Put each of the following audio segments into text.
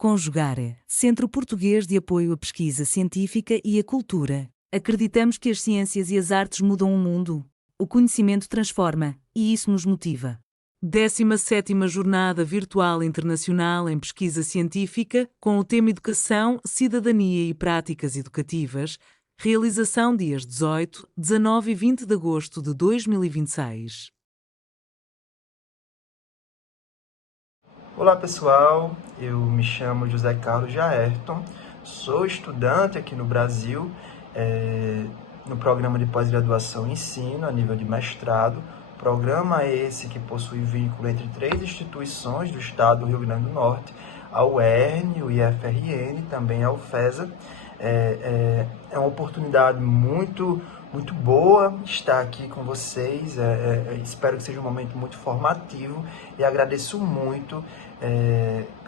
Conjugare, Centro Português de Apoio à Pesquisa Científica e à Cultura. Acreditamos que as ciências e as artes mudam o mundo. O conhecimento transforma, e isso nos motiva. 17ª Jornada Virtual Internacional em Pesquisa Científica, com o tema Educação, Cidadania e Práticas Educativas, realização dias 18, 19 e 20 de agosto de 2026. Olá pessoal, eu me chamo José Carlos Jaerton, sou estudante aqui no Brasil, no programa de pós-graduação e ensino a nível de mestrado, programa esse que possui vínculo entre 3 instituições do estado do Rio Grande do Norte, a UERN, o IFRN, também a UFESA. É uma oportunidade muito boa estar aqui com vocês, espero que seja um momento muito formativo e agradeço muito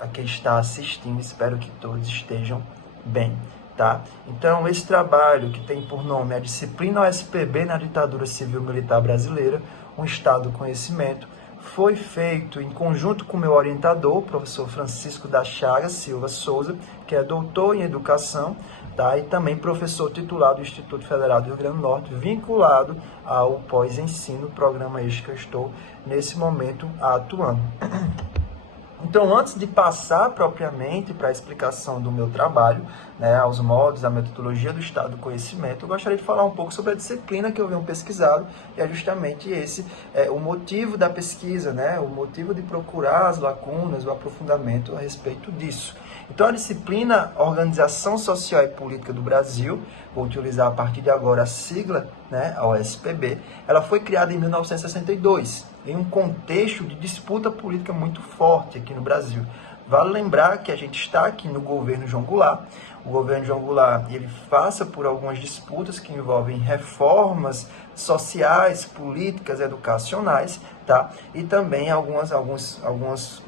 a quem está assistindo, espero que todos estejam bem, tá? Então, esse trabalho que tem por nome a Disciplina OSPB na Ditadura Civil-Militar Brasileira, um Estado do Conhecimento, foi feito em conjunto com meu orientador, o professor Francisco da Chagas Silva Souza, que é doutor em Educação, tá? E também professor titular do Instituto Federal do Rio Grande do Norte, vinculado ao pós-ensino, programa este que eu estou, nesse momento, atuando. Então, antes de passar propriamente para a explicação do meu trabalho, né, aos modos, a metodologia do Estado do Conhecimento, eu gostaria de falar um pouco sobre a disciplina que eu venho pesquisado, e é justamente esse o motivo da pesquisa, né, o motivo de procurar as lacunas, o aprofundamento a respeito disso. Então, a disciplina Organização Social e Política do Brasil, vou utilizar a partir de agora a sigla, né, a OSPB, ela foi criada em 1962, em um contexto de disputa política muito forte aqui no Brasil. Vale lembrar que a gente está aqui no governo João Goulart. O governo João Goulart, ele passa por algumas disputas que envolvem reformas sociais, políticas, educacionais, tá? E também alguns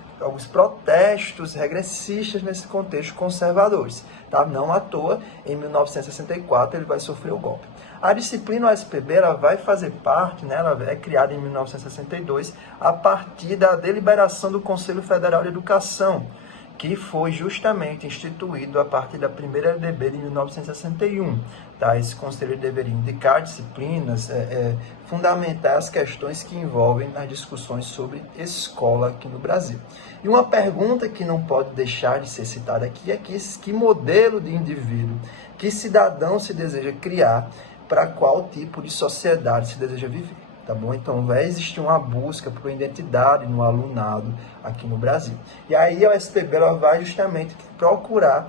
protestos regressistas nesse contexto conservadores, tá? Não à toa, em 1964 ele vai sofrer o golpe. A disciplina OSPB ela vai fazer parte, né, ela é criada em 1962 a partir da deliberação do Conselho Federal de Educação, que foi justamente instituído a partir da primeira LDB de 1961. Tá? Esse conselho deveria indicar disciplinas, fundamentar as questões que envolvem as discussões sobre escola aqui no Brasil. E uma pergunta que não pode deixar de ser citada aqui é que modelo de indivíduo, que cidadão se deseja criar, para qual tipo de sociedade se deseja viver. Tá bom? Então, vai existir uma busca por identidade no alunado aqui no Brasil. E aí a OSPB ela vai justamente procurar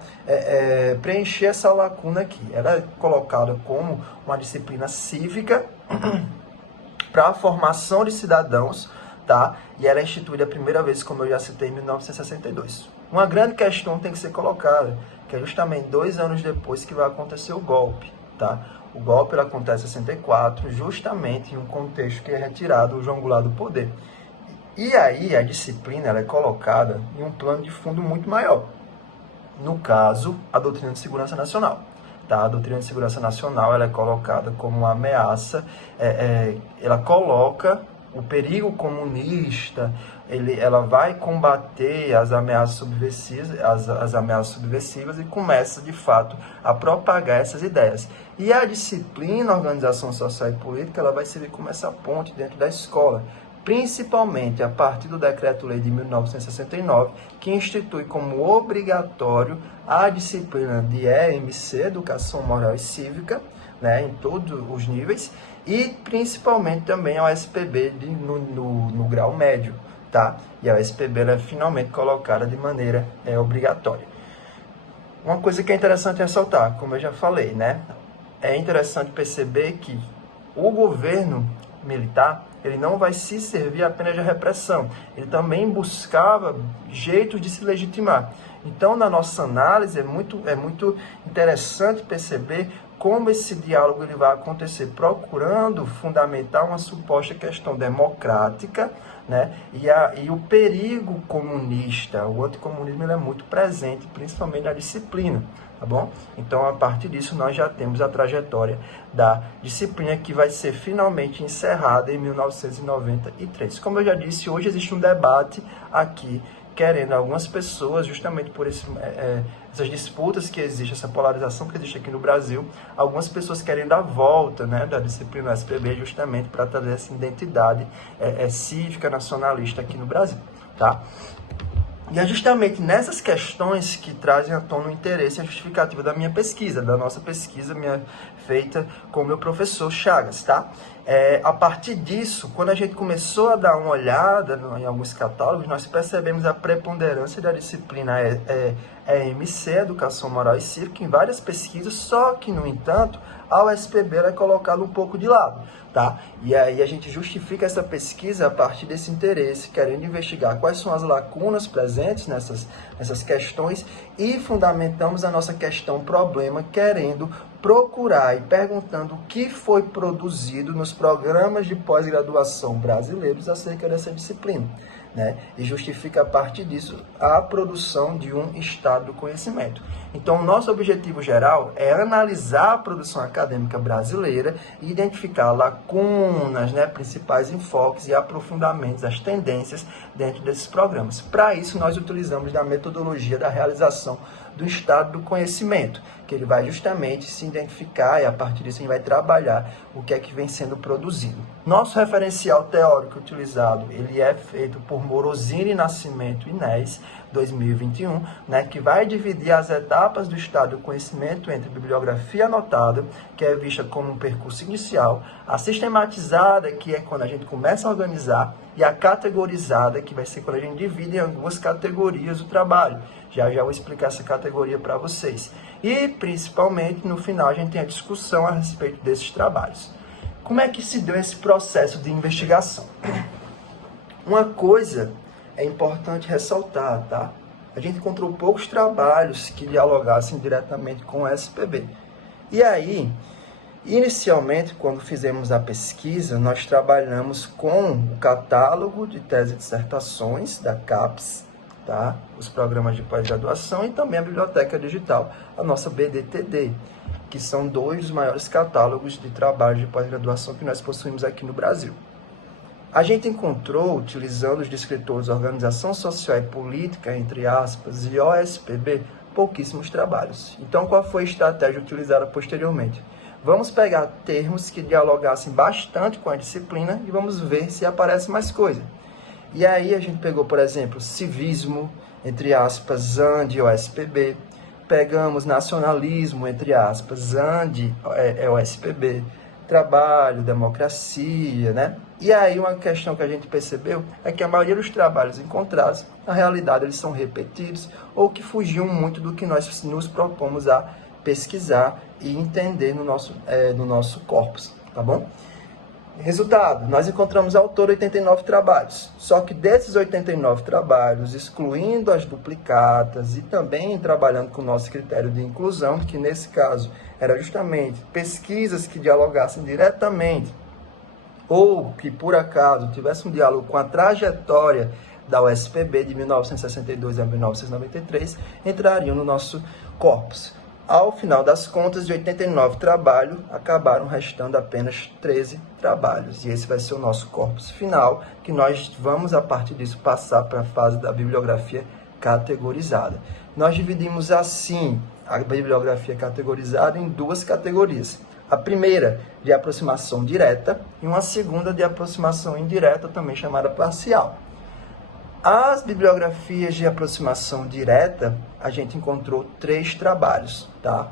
preencher essa lacuna aqui. Ela é colocada como uma disciplina cívica para a formação de cidadãos, tá? E ela é instituída a primeira vez, como eu já citei, em 1962. Uma grande questão tem que ser colocada, que é justamente 2 anos depois que vai acontecer o golpe, tá? O golpe acontece em 64, justamente em um contexto que é retirado o João Goulart do poder. E aí a disciplina ela é colocada em um plano de fundo muito maior. No caso, a doutrina de segurança nacional. Tá? A doutrina de segurança nacional ela é colocada como uma ameaça, ela coloca o perigo comunista, ela vai combater as ameaças subversivas, e começa, de fato, a propagar essas ideias. E a disciplina Organização Social e Política ela vai servir como essa ponte dentro da escola, principalmente a partir do Decreto-Lei de 1969, que institui como obrigatório a disciplina de EMC, Educação Moral e Cívica, né, em todos os níveis, e principalmente também a OSPB no grau médio, tá? E a OSPB ela é finalmente colocada de maneira obrigatória. Uma coisa que é interessante ressaltar, como eu já falei, né? É interessante perceber que o governo militar ele não vai se servir apenas de repressão, ele também buscava jeitos de se legitimar. Então, na nossa análise, é muito interessante perceber como esse diálogo ele vai acontecer, procurando fundamentar uma suposta questão democrática, né? E o perigo comunista, o anticomunismo ele é muito presente, principalmente na disciplina. Tá bom? Então, a partir disso, nós já temos a trajetória da disciplina que vai ser finalmente encerrada em 1993. Como eu já disse, hoje existe um debate aqui querendo algumas pessoas, justamente por essas disputas que existem, essa polarização que existe aqui no Brasil, algumas pessoas querem dar volta, né, da disciplina SPB justamente para trazer essa identidade cívica nacionalista aqui no Brasil, tá? E é justamente nessas questões que trazem à tona o interesse e a justificativa da minha pesquisa, da nossa pesquisa feita com o meu professor Chagas, tá? A partir disso, quando a gente começou a dar uma olhada em alguns catálogos, nós percebemos a preponderância da disciplina EMC, Educação Moral e Cívica, em várias pesquisas, só que, no entanto, a USPB é colocada um pouco de lado, tá? E aí a gente justifica essa pesquisa a partir desse interesse, querendo investigar quais são as lacunas presentes nessas questões e fundamentamos a nossa questão problema, querendo procurar e perguntando o que foi produzido nos programas de pós-graduação brasileiros acerca dessa disciplina, né? E justifica a partir disso a produção de um estado do conhecimento. Então, o nosso objetivo geral é analisar a produção acadêmica brasileira e identificar lacunas, né, principais enfoques e aprofundamentos, as tendências dentro desses programas. Para isso, nós utilizamos da metodologia da realização do estado do conhecimento, que ele vai justamente se identificar e a partir disso a gente vai trabalhar o que é que vem sendo produzido. Nosso referencial teórico utilizado, ele é feito por Morosini, Nascimento e Inés, 2021, né, que vai dividir as etapas do estado do conhecimento entre bibliografia anotada, que é vista como um percurso inicial, a sistematizada, que é quando a gente começa a organizar, e a categorizada, que vai ser quando a gente divide em algumas categorias o trabalho. Já vou explicar essa categoria para vocês. E, principalmente, no final, a gente tem a discussão a respeito desses trabalhos. Como é que se deu esse processo de investigação? Uma coisa é importante ressaltar, tá? A gente encontrou poucos trabalhos que dialogassem diretamente com o SPB. E aí, inicialmente, quando fizemos a pesquisa, nós trabalhamos com o catálogo de tese e dissertações da CAPES, tá? Os programas de pós-graduação e também a biblioteca digital, a nossa BDTD, que são dois dos maiores catálogos de trabalho de pós-graduação que nós possuímos aqui no Brasil. A gente encontrou, utilizando os descritores Organização Social e Política, entre aspas, e OSPB, pouquíssimos trabalhos. Então, qual foi a estratégia utilizada posteriormente? Vamos pegar termos que dialogassem bastante com a disciplina e vamos ver se aparece mais coisa. E aí a gente pegou, por exemplo, civismo, entre aspas, ZAND e OSPB. Pegamos nacionalismo, entre aspas, ZAND e OSPB. Trabalho, democracia, né? E aí uma questão que a gente percebeu é que a maioria dos trabalhos encontrados, na realidade, eles são repetidos ou que fugiam muito do que nós nos propomos a pesquisar e entender no nosso corpus, tá bom? Resultado, nós encontramos ao todo 89 trabalhos, só que desses 89 trabalhos, excluindo as duplicatas e também trabalhando com o nosso critério de inclusão, que nesse caso era justamente pesquisas que dialogassem diretamente ou que por acaso tivesse um diálogo com a trajetória da USPB de 1962 a 1993, entrariam no nosso corpus. Ao final das contas, de 89 trabalhos, acabaram restando apenas 13 trabalhos. E esse vai ser o nosso corpus final, que nós vamos, a partir disso, passar para a fase da bibliografia categorizada. Nós dividimos assim a bibliografia categorizada em duas categorias. A primeira, de aproximação direta, e uma segunda, de aproximação indireta, também chamada parcial. As bibliografias de aproximação direta, a gente encontrou 3 trabalhos, tá?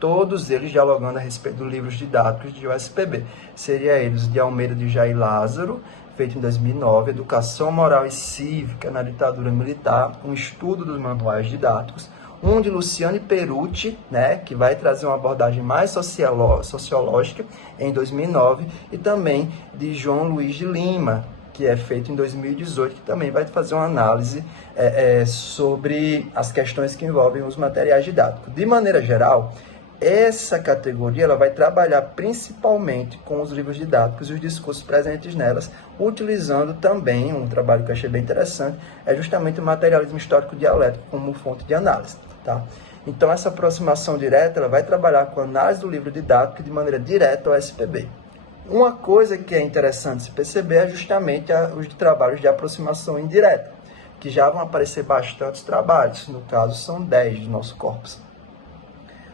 Todos eles dialogando a respeito dos livros didáticos de USPB. Seria eles de Almeida de Jair Lázaro, feito em 2009, Educação Moral e Cívica na Ditadura Militar, um estudo dos manuais didáticos. Um de Luciane Perucci, né, que vai trazer uma abordagem mais sociológica, em 2009. E também de João Luiz de Lima, que é feito em 2018, que também vai fazer uma análise sobre as questões que envolvem os materiais didáticos. De maneira geral, essa categoria ela vai trabalhar principalmente com os livros didáticos e os discursos presentes nelas, utilizando também, um trabalho que eu achei bem interessante, é justamente o materialismo histórico dialético como fonte de análise. Tá? Então, essa aproximação direta ela vai trabalhar com a análise do livro didático de maneira direta ao SPB. Uma coisa que é interessante se perceber é justamente os trabalhos de aproximação indireta, que já vão aparecer bastantes trabalhos, no caso são 10 do nosso corpus.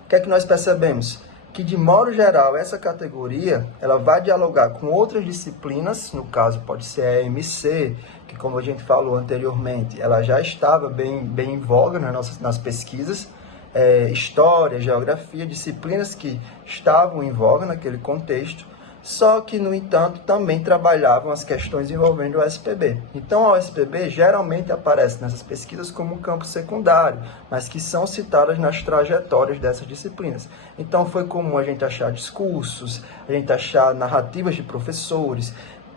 O que é que nós percebemos? Que, de modo geral, essa categoria ela vai dialogar com outras disciplinas, no caso pode ser a MC, que, como a gente falou anteriormente, ela já estava bem em voga nas pesquisas, história, geografia, disciplinas que estavam em voga naquele contexto, só que, no entanto, também trabalhavam as questões envolvendo o SPB. Então, a OSPB geralmente aparece nessas pesquisas como um campo secundário, mas que são citadas nas trajetórias dessas disciplinas. Então, foi comum a gente achar discursos, a gente achar narrativas de professores,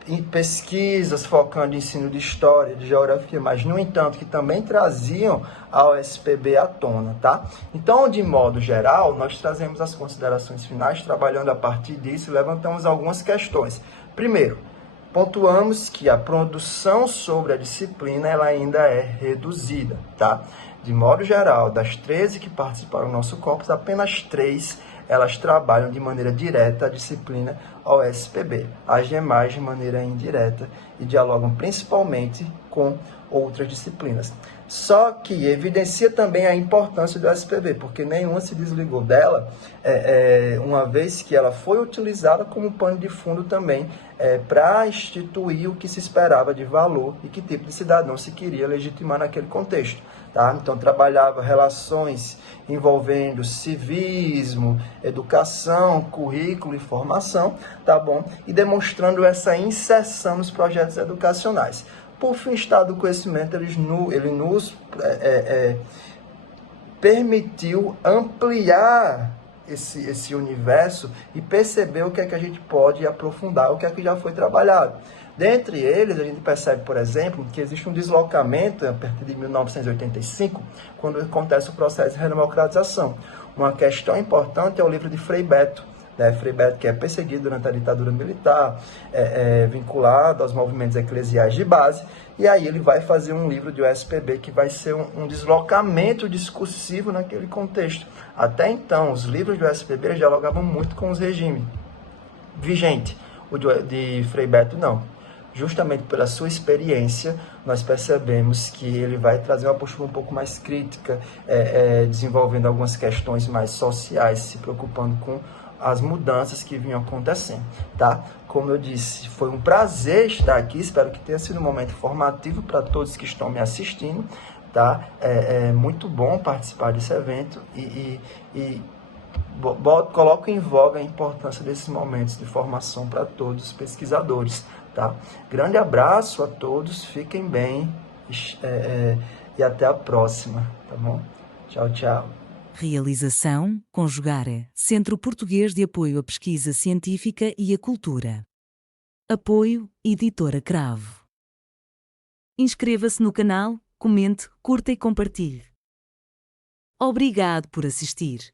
em pesquisas focando em ensino de história, de geografia, mas, no entanto, que também traziam a OSPB à tona, tá? Então, de modo geral, nós trazemos as considerações finais, trabalhando a partir disso, e levantamos algumas questões. Primeiro, pontuamos que a produção sobre a disciplina ela ainda é reduzida, tá? De modo geral, das 13 que participaram do nosso corpus, apenas 3 elas trabalham de maneira direta a disciplina OSPB, as demais de maneira indireta e dialogam principalmente com outras disciplinas. Só que evidencia também a importância do OSPB, porque nenhuma se desligou dela, uma vez que ela foi utilizada como pano de fundo também para instituir o que se esperava de valor e que tipo de cidadão se queria legitimar naquele contexto. Tá? Então, trabalhava relações envolvendo civismo, educação, currículo e formação, tá bom? E demonstrando essa inserção nos projetos educacionais. Por fim, o Estado do Conhecimento ele nos permitiu ampliar esse universo e perceber o que é que a gente pode aprofundar, o que é que já foi trabalhado. Dentre eles, a gente percebe, por exemplo, que existe um deslocamento a partir de 1985, quando acontece o processo de redemocratização. Uma questão importante é o livro de Frei Beto, Frei Beto, que é perseguido durante a ditadura militar, vinculado aos movimentos eclesiais de base, e aí ele vai fazer um livro de OSPB que vai ser um deslocamento discursivo naquele contexto. Até então, os livros de OSPB dialogavam muito com os regimes vigentes, o de Frei Beto não. Justamente pela sua experiência, nós percebemos que ele vai trazer uma postura um pouco mais crítica, desenvolvendo algumas questões mais sociais, se preocupando com as mudanças que vinham acontecendo, tá? Como eu disse, foi um prazer estar aqui, espero que tenha sido um momento formativo para todos que estão me assistindo, tá? É muito bom participar desse evento e coloco em voga a importância desses momentos de formação para todos os pesquisadores, tá? Grande abraço a todos, fiquem bem e até a próxima, tá bom? Tchau, tchau. Realização, Conjugare, Centro Português de Apoio à Pesquisa Científica e à Cultura. Apoio, Editora Cravo. Inscreva-se no canal, comente, curta e compartilhe. Obrigado por assistir.